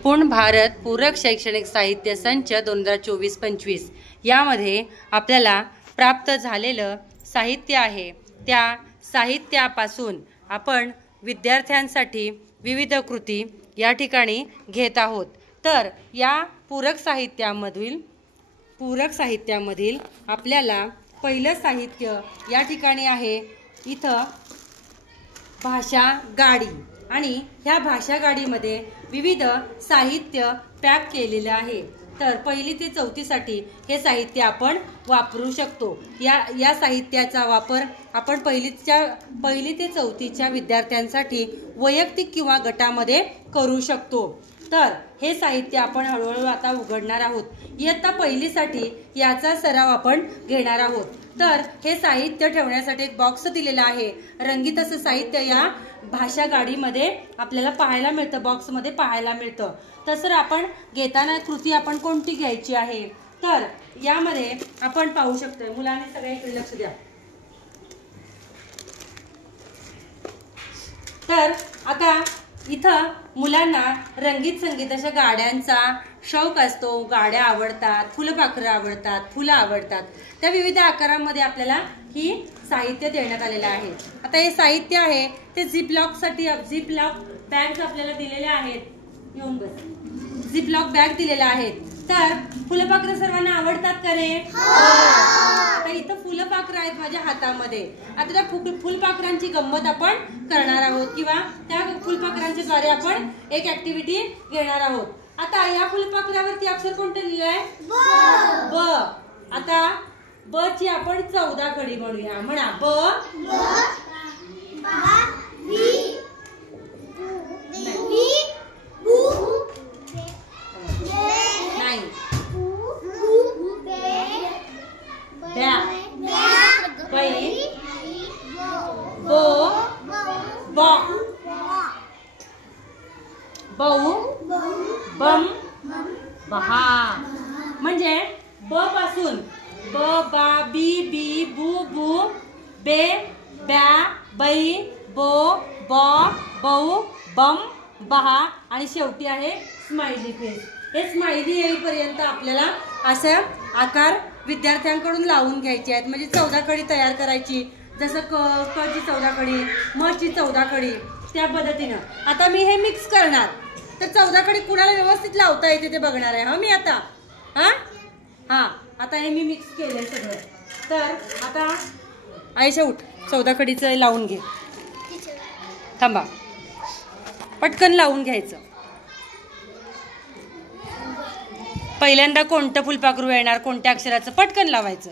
निपुण भारत पूरक शैक्षणिक साहित्य संच 2024-25 यामध्ये आपल्याला प्राप्त झालेलं साहित्य आहे। त्या साहित्यापासून आपण विद्यार्थ्यांसाठी विविध कृती या ठिकाणी घेत आहोत। तर या पूरक साहित्यामधील आपल्याला पहिलं साहित्य या ठिकाणी आहे इथं भाषा गाडी, आणि ह्या भाषा गाडीमध्ये विविध साहित्य पॅक केलेलं आहे। तर 1ली ते 4थी साठी हे साहित्य आपण वापरू शकतो। या साहित्याचा वापर आपण 1ली ते 4थीच्या विद्यार्थ्यांसाठी वैयक्तिक किंवा गटामध्ये करू शकतो। तर हे साहित्य आपण हळूहळू आता उघडणार आहोत। इयत्ता 1ली साठी याचा सराव आपण घेणार आहोत। तर हे साहित्य ठेवण्यासाठी एक बॉक्स दिलेला आहे। रंगीत असं साहित्य या भाषा गाडीमध्ये आपल्याला पाहायला मिळतं, बॉक्समध्ये पाहायला मिळतं। तसं आपण घेताना कृती आपण कोणती घ्यायची आहे, तर यामध्ये आपण पाहू शकतो। मुलांनी सगळे इकडे लक्ष द्या। तर आता इथं मुलांना रंगीत संगीत अशा गाड्यांचा शौक असतो, गाड्या आवडतात, फुलपाखरं आवडतात, फुलं आवडतात। त्या विविध आकारांमध्ये आपल्याला ही साहित्य देण्यात आलेलं आहे। आता हे साहित्य आहे ते झिपलॉक बॅग्स आपल्याला दिलेल्या आहेत। येऊन बस, झिपलॉक बॅग दिलेल्या आहेत। तर फुलपाखरं सर्वांना आवडतात का रे? आता इथं फुलपाखरं आहेत माझ्या हातामध्ये। आता त्या फुलपाखरांची गंमत आपण करणार आहोत, किंवा त्या फुलपाखरांच्या द्वारे आपण एक ऍक्टिव्हिटी घेणार आहोत। आता या फुलपाखरावरती अक्षर कोणतं लिहिलंय? ब। आता ब ची आपण 14 कडी म्हणूया। म्हणा ब बहु बम बहा। म्हणजे ब पासून ब बा बी बी बू बू बे ब्या बै बो ब बहु बम बहा, आणि शेवटी आहे स्माइली फेस। हे स्माइली येईपर्यंत आपल्याला असे आकार विद्यार्थ्यांकडून लावून घ्यायचे आहेत। म्हणजे 14 कडी तयार करायची, जसं क ची 14 कडी, म ची 14 कडी, त्या पद्धतीनं। आता मी हे मिक्स करणार, तर 14 कडी कुणाला व्यवस्थित लावता येते ते बघणार आहे मी आता। आता हे मी मिक्स केलंय सगळं। तर आता आयशा उठ, 14 कडीचं लावून घे। थांबा, पटकन लावून घ्यायचं। पहिल्यांदा कोणतं फुलपाखरू येणार, कोणत्या अक्षराचं, पटकन लावायचं।